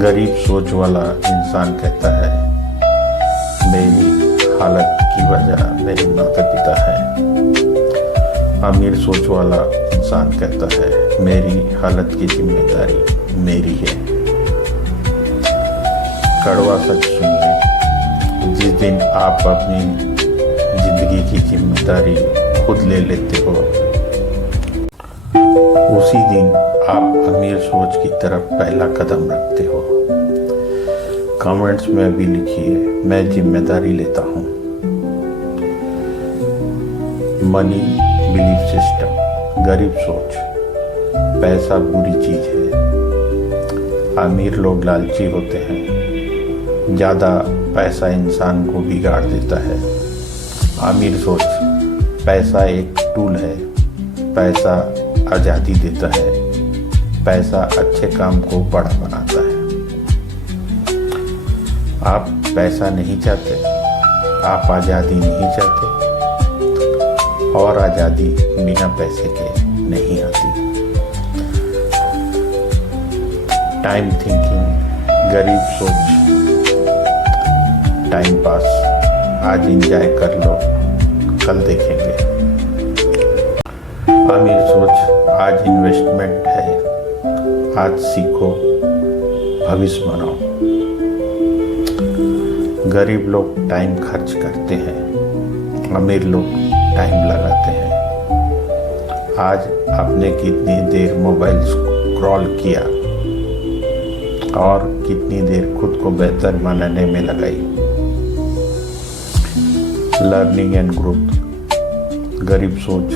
गरीब सोच वाला इंसान कहता है मेरी हालत की वजह मेरे माता पिता हैं। अमीर सोच वाला इंसान कहता है मेरी हालत की जिम्मेदारी मेरी है। कड़वा सच सुनिए, जिस दिन आप अपनी जिंदगी की जिम्मेदारी खुद ले लेते हो उसी दिन आप अमीर सोच की तरफ पहला कदम रखते हो। कमेंट्स में अभी लिखिए मैं जिम्मेदारी लेता हूँ। मनी बिलीफ सिस्टम, गरीब सोच। पैसा बुरी चीज है। अमीर लोग लालची होते हैं। ज़्यादा पैसा इंसान को बिगाड़ देता है। अमीर सोच, पैसा एक टूल है। पैसा आज़ादी देता है। पैसा अच्छे काम को बड़ा बनाता है। आप पैसा नहीं चाहते, आप आज़ादी नहीं चाहते, और आज़ादी बिना पैसे के नहीं आती। टाइम थिंकिंग, गरीब सोच। टाइम पास, आज एंजॉय कर लो, कल देखेंगे। अमीर सोच, आज इन्वेस्टमेंट है, आज सीखो, भविष्य बनाओ। गरीब लोग टाइम खर्च करते हैं, अमीर लोग टाइम लगाते हैं। आज आपने कितनी देर मोबाइल स्क्रॉल किया और कितनी देर खुद को बेहतर बनाने में लगाई। लर्निंग एंड ग्रोथ, गरीब सोच,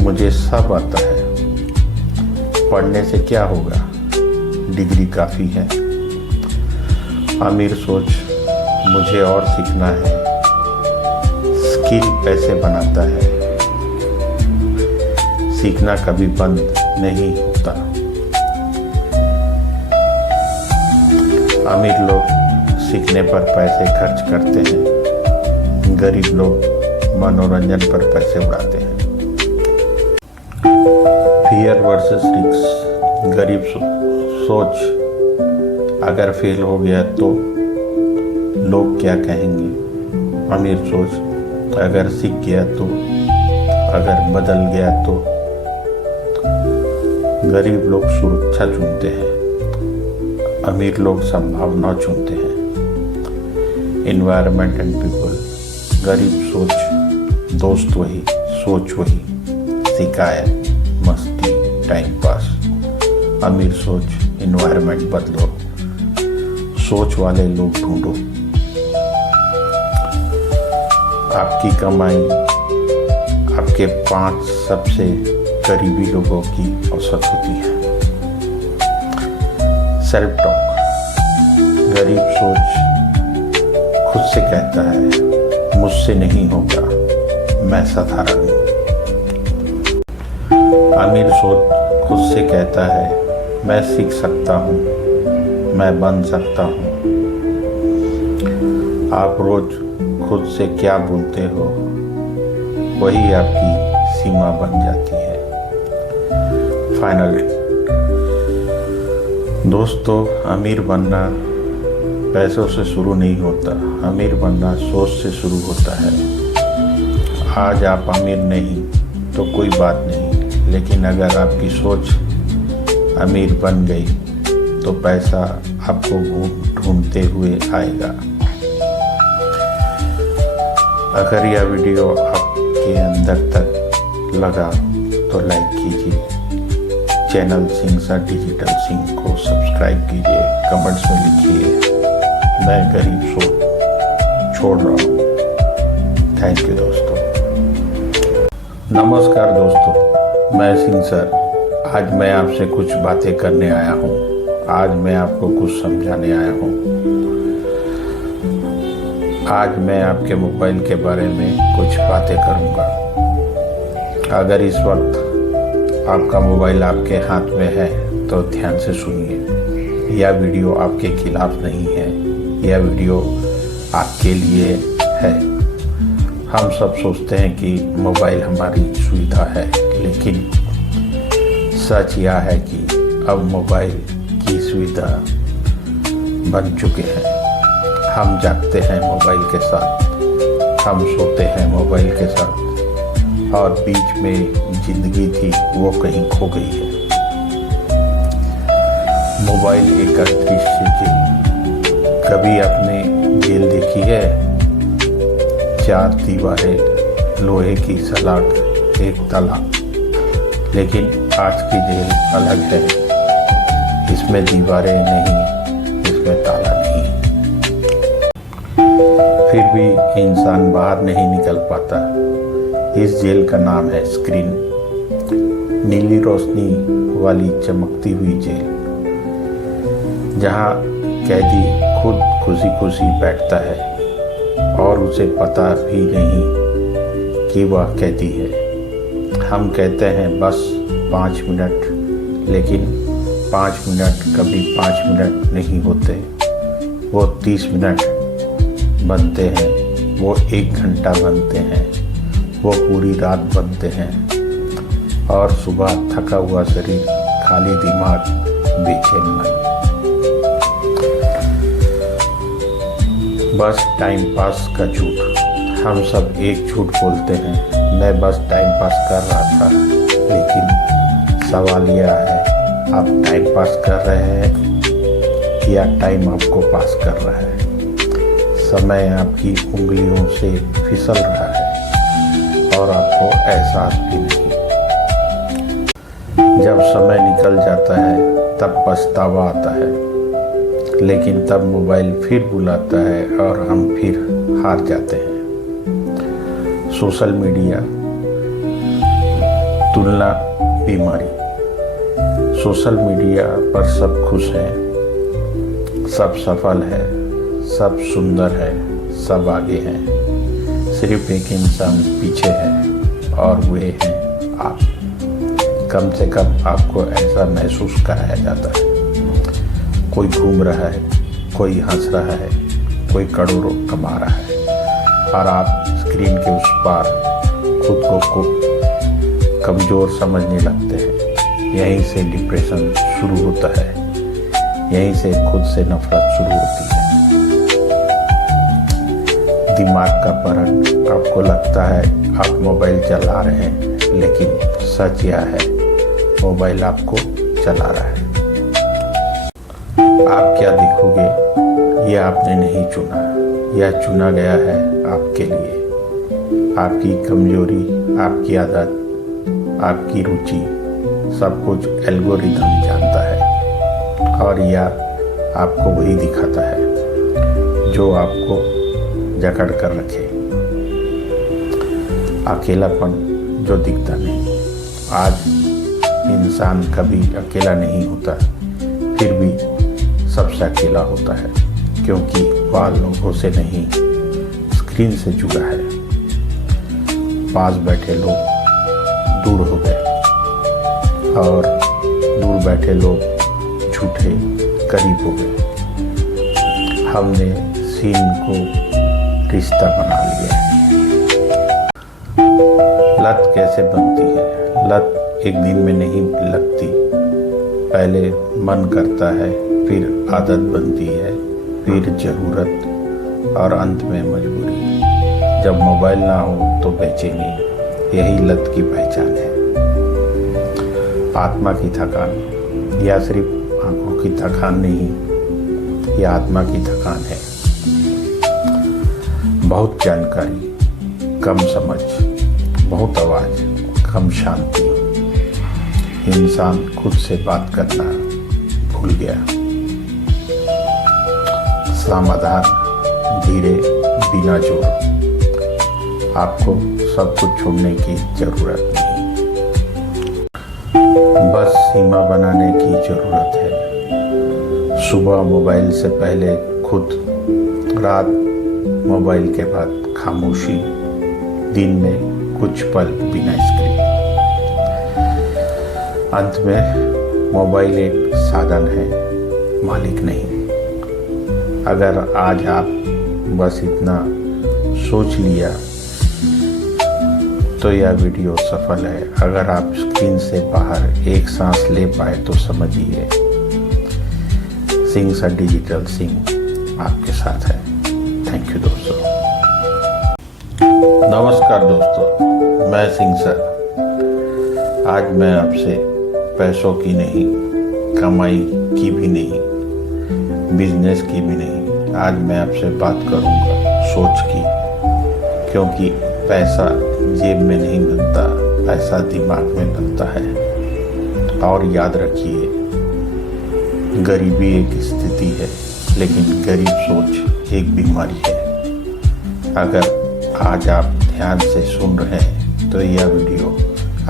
मुझे सब आता है, पढ़ने से क्या होगा, डिग्री काफ़ी है। अमीर सोच, मुझे और सीखना है, स्किल पैसे बनाता है, सीखना कभी बंद नहीं होता। अमीर लोग सीखने पर पैसे खर्च करते हैं, गरीब लोग मनोरंजन पर पैसे उड़ाते हैं। फियर वर्सेस रिस्क, गरीब सोच, अगर फेल हो गया तो लोग क्या कहेंगे। अमीर सोच, अगर सीख गया तो, अगर बदल गया तो। गरीब लोग सुरक्षा चुनते हैं, अमीर लोग संभावना चुनते हैं। एनवायरनमेंट एंड पीपल, गरीब सोच, दोस्त वही, सोच वही, शिकायत, मस्ती, टाइम पास। अमीर सोच, एनवायरनमेंट बदलो, सोच वाले लोग ढूंढो। आपकी कमाई आपके 5 सबसे करीबी लोगों की औसत होती है। सेल्फ टॉक, गरीब सोच खुद से कहता है मुझसे नहीं होगा, मैं साधारण हूँ। अमीर सोच खुद से कहता है मैं सीख सकता हूँ, मैं बन सकता हूँ। आप रोज खुद से क्या बोलते हो वही आपकी सीमा बन जाती है। फाइनली दोस्तों, अमीर बनना पैसों से शुरू नहीं होता, अमीर बनना सोच से शुरू होता है। आज आप अमीर नहीं तो कोई बात नहीं, लेकिन अगर आपकी सोच अमीर बन गई तो पैसा आपको ढूंढते हुए आएगा। अगर यह वीडियो आपके अंदर तक लगा तो लाइक कीजिए, channel Singh sir digital Singh को सब्सक्राइब कीजिए, कमेंट्स में लिखिए मैं गरीब सोच छोड़ रहा हूँ। थैंक यू दोस्तों। नमस्कार दोस्तों, मैं सिंह सर। आज मैं आपसे कुछ बातें करने आया हूँ। आज मैं आपको कुछ समझाने आया हूँ। आज मैं आपके मोबाइल के बारे में कुछ बातें करूँगा। अगर इस वक्त आपका मोबाइल आपके हाथ में है तो ध्यान से सुनिए। यह वीडियो आपके खिलाफ नहीं है, यह वीडियो आपके लिए है। हम सब सोचते हैं कि मोबाइल हमारी सुविधा है, लेकिन सच यह है कि अब मोबाइल की सुविधा बन चुके हैं। हम जागते हैं मोबाइल के साथ, हम सोते हैं मोबाइल के साथ, और बीच में जिंदगी थी वो कहीं खो गई है। मोबाइल एक अदृश्य जेल। कभी आपने जेल देखी है? 4 दीवारें, लोहे की सलाख, एक ताला। लेकिन आज की जेल अलग है। इसमें दीवारें नहीं, इसमें ताला नहीं। फिर भी इंसान बाहर नहीं निकल पाता। इस जेल का नाम है स्क्रीन। नीली रोशनी वाली चमकती हुई जेल, जहाँ कैदी खुद खुशी खुशी बैठता है और उसे पता भी नहीं कि वह कैदी है। हम कहते हैं बस 5 मिनट, लेकिन 5 मिनट कभी 5 मिनट नहीं होते। वो 30 मिनट बनते हैं, वो 1 घंटा बनते हैं, वो पूरी रात बनते हैं, और सुबह थका हुआ शरीर, खाली दिमाग, बेचैन मन। बस टाइम पास का झूठ। हम सब एक झूठ बोलते हैं, मैं बस टाइम पास कर रहा था। लेकिन सवाल यह है, आप टाइम पास कर रहे हैं या टाइम आपको पास कर रहा है? समय आपकी उंगलियों से फिसल रहा है और आपको एहसास भी नहीं। जब समय निकल जाता है तब पछतावा आता है, लेकिन तब मोबाइल फिर बुलाता है और हम फिर हार जाते हैं। सोशल मीडिया तुलना बीमारी। सोशल मीडिया पर सब खुश हैं, सब सफल है, सब सुंदर है, सब आगे हैं। सिर्फ एक इंसान पीछे है और वे हैं आप। कम से कम आपको ऐसा महसूस कराया जाता है। कोई घूम रहा है, कोई हंस रहा है, कोई करोड़ों कमा रहा है, और आप स्क्रीन के उस पार खुद को कमज़ोर समझने लगते हैं। यहीं से डिप्रेशन शुरू होता है, यहीं से खुद से नफरत शुरू होती है। दिमाग का परण। आपको लगता है आप मोबाइल चला रहे हैं, लेकिन सच यह है, मोबाइल आपको चला रहा है। आप क्या देखोगे, यह आपने नहीं चुना, यह चुना गया है आपके लिए। आपकी कमजोरी, आपकी आदत, आपकी रुचि, सब कुछ एल्गोरिथम जानता है, और यह आपको वही दिखाता है जो आपको जकड़ कर रखे। अकेलापन जो दिखता नहीं। आज इंसान कभी अकेला नहीं होता, फिर भी सबसे अकेला होता है, क्योंकि वह लोगों से नहीं, स्क्रीन से जुड़ा है। पास बैठे लोग दूर हो गए, और दूर बैठे लोग झूठे करीब हो गए। हमने सीन को रिश्ता बना लिया है। लत कैसे बनती है? लत एक दिन में नहीं लगती। पहले मन करता है, फिर आदत बनती है, फिर जरूरत, और अंत में मजबूरी। जब मोबाइल ना हो तो बेचैनी। यही लत की पहचान है। आत्मा की थकान, या सिर्फ आंखों की थकान नहीं, यह आत्मा की थकान है। बहुत जानकारी, कम समझ, बहुत आवाज, कम शांति। इंसान खुद से बात करना भूल गया। समाधान धीरे, बिना जोर। आपको सब कुछ छोड़ने की जरूरत नहीं, बस सीमा बनाने की जरूरत है। सुबह मोबाइल से पहले खुद, रात मोबाइल के बाद खामोशी, दिन में कुछ पल बिना स्क्रीन। अंत में मोबाइल एक साधन है, मालिक नहीं। अगर आज आप बस इतना सोच लिया तो यह वीडियो सफल है। अगर आप स्क्रीन से बाहर एक सांस ले पाए तो समझिए सिंह सर डिजिटल सिंह आपके साथ है। थैंक यू दोस्तों। नमस्कार दोस्तों, मैं सिंह सर। आज मैं आपसे पैसों की नहीं, कमाई की भी नहीं, बिजनेस की भी नहीं, आज मैं आपसे बात करूंगा सोच की। क्योंकि पैसा जेब में नहीं बनता, पैसा दिमाग में बनता है। और याद रखिए, गरीबी एक स्थिति है, लेकिन गरीब सोच एक बीमारी है। अगर आज आप ध्यान से सुन रहे हैं तो यह वीडियो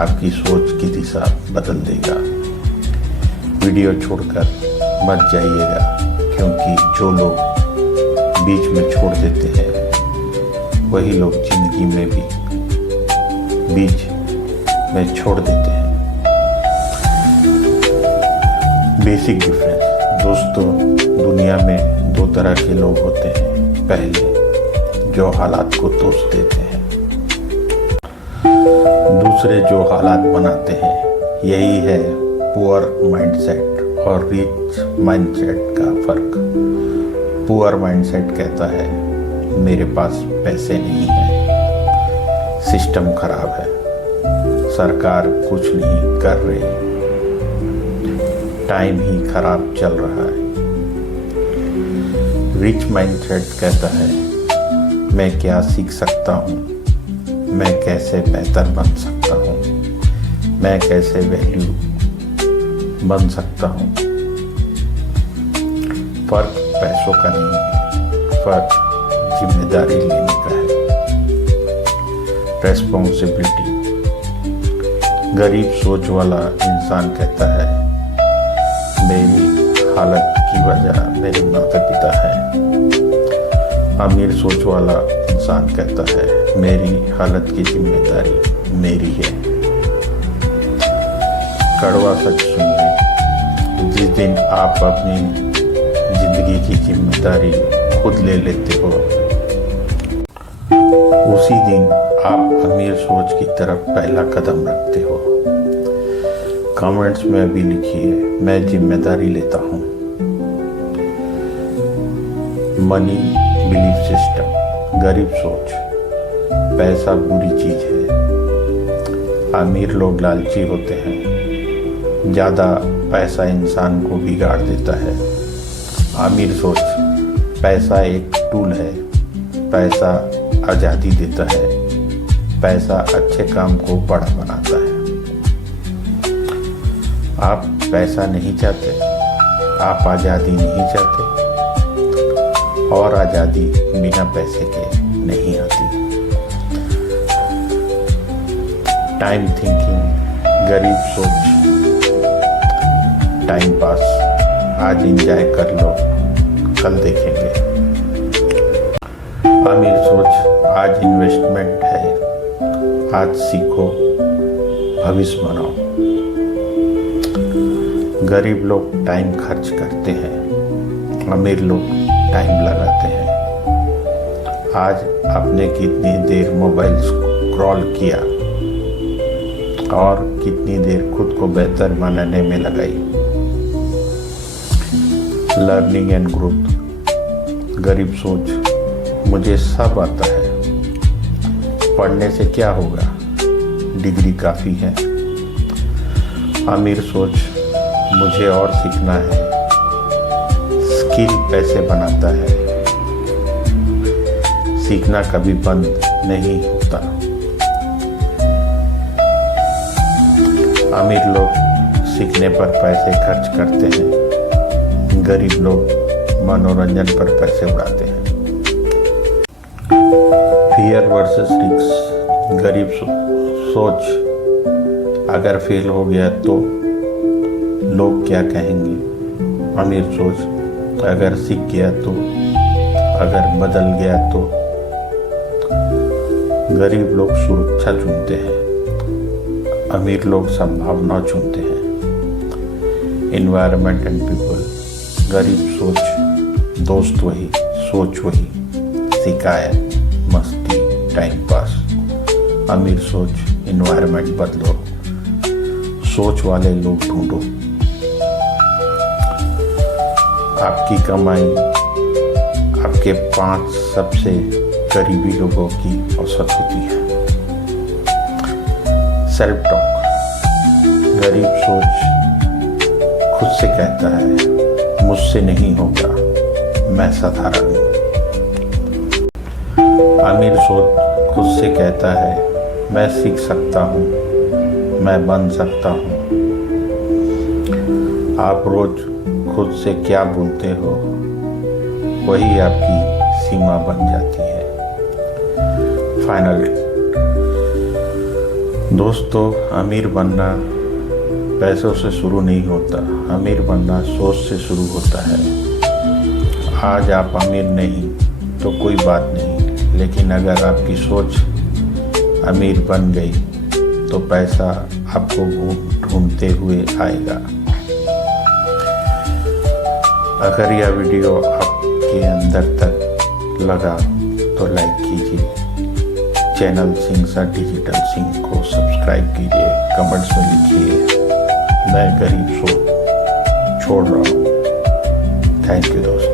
आपकी सोच की दिशा बदल देगा। वीडियो छोड़कर मत जाइएगा, क्योंकि जो लोग बीच में छोड़ देते हैं वही लोग जिंदगी में भी बीच में छोड़ देते हैं। बेसिक डिफरेंस दोस्तों, दुनिया में दो तरह के लोग होते हैं। पहले जो हालात को दोष देते हैं, दूसरे जो हालात बनाते हैं। यही है पुअर माइंडसेट और रिच माइंडसेट का फर्क। पुअर माइंडसेट कहता है मेरे पास पैसे नहीं है, सिस्टम खराब है, सरकार कुछ नहीं कर रही, टाइम ही खराब चल रहा है। रिच माइंडसेट कहता है मैं क्या सीख सकता हूँ, मैं कैसे बेहतर बन सकता हूँ, मैं कैसे वैल्यू बन सकता हूँ। फर्क पैसों का नहीं है, फर्क जिम्मेदारी लेने का है, रेस्पॉन्सिबिलिटी। गरीब सोच वाला इंसान कहता है मेरी हालत की वजह मेरे माता पिता है। अमीर सोच वाला इंसान कहता है मेरी हालत की जिम्मेदारी मेरी है। कड़वा सच सुनिए, जिस दिन आप अपनी जिंदगी की जिम्मेदारी खुद ले लेते हो, उसी दिन आप अमीर सोच की तरफ पहला कदम रखते हो। कमेंट्स में भी लिखिए मैं जिम्मेदारी लेता हूँ। मनी बिलीफ सिस्टम, गरीब सोच। पैसा बुरी चीज है। अमीर लोग लालची होते हैं, ज़्यादा पैसा इंसान को बिगाड़ देता है। अमीर सोच, पैसा एक टूल है, पैसा आज़ादी देता है, पैसा अच्छे काम को बड़ा बनाता है। आप पैसा नहीं चाहते, आप आज़ादी नहीं चाहते, और आज़ादी बिना पैसे के नहीं आती। टाइम थिंकिंग, गरीब सोच। टाइम पास, आज एंजॉय कर लो, कल देखेंगे। अमीर सोच, आज इन्वेस्टमेंट है, आज सीखो, भविष्य बनाओ। गरीब लोग टाइम खर्च करते हैं, अमीर लोग टाइम लगाते हैं। आज आपने कितनी देर मोबाइल स्क्रॉल किया और कितनी देर खुद को बेहतर बनाने में लगाई। लर्निंग एंड ग्रोथ, गरीब सोच, मुझे सब आता है, पढ़ने से क्या होगा, डिग्री काफ़ी है। अमीर सोच, मुझे और सीखना है, स्किल पैसे बनाता है, सीखना कभी बंद नहीं होता। अमीर लोग सीखने पर पैसे खर्च करते हैं, गरीब लोग मनोरंजन पर पैसे उड़ाते हैं। फियर वर्सेस रिस्क, गरीब सोच, अगर फेल हो गया तो लोग क्या कहेंगे। अमीर सोच, अगर सीख गया तो, अगर बदल गया तो। गरीब लोग सुरक्षा चुनते हैं, अमीर लोग संभावना चुनते हैं। एनवायरनमेंट एंड पीपल, गरीब सोच, दोस्त वही, सोच वही, शिकायत, मस्ती, टाइम पास। अमीर सोच, एनवायरनमेंट बदलो, सोच वाले लोग ढूंढो। आपकी कमाई आपके 5 सबसे करीबी लोगों की औसत होती है। सेल्फ टॉक, गरीब सोच खुद से कहता है मुझसे नहीं होगा, मैं साधारण हूँ। अमीर सोच खुद से कहता है मैं सीख सकता हूँ, मैं बन सकता हूँ। आप रोज खुद से क्या बोलते हो वही आपकी सीमा बन जाती है। फाइनल दोस्तों, अमीर बनना पैसों से शुरू नहीं होता, अमीर बनना सोच से शुरू होता है। आज आप अमीर नहीं तो कोई बात नहीं, लेकिन अगर आपकी सोच अमीर बन गई तो पैसा आपको ढूंढते हुए आएगा। अगर यह वीडियो आपके अंदर तक लगा तो लाइक कीजिए, चैनल सिंह सा डिजिटल सिंह को सब्सक्राइब कीजिए, कमेंट्स में लिखिए मैं गरीब सोच छोड़ रहा हूँ। थैंक यू दोस्तों।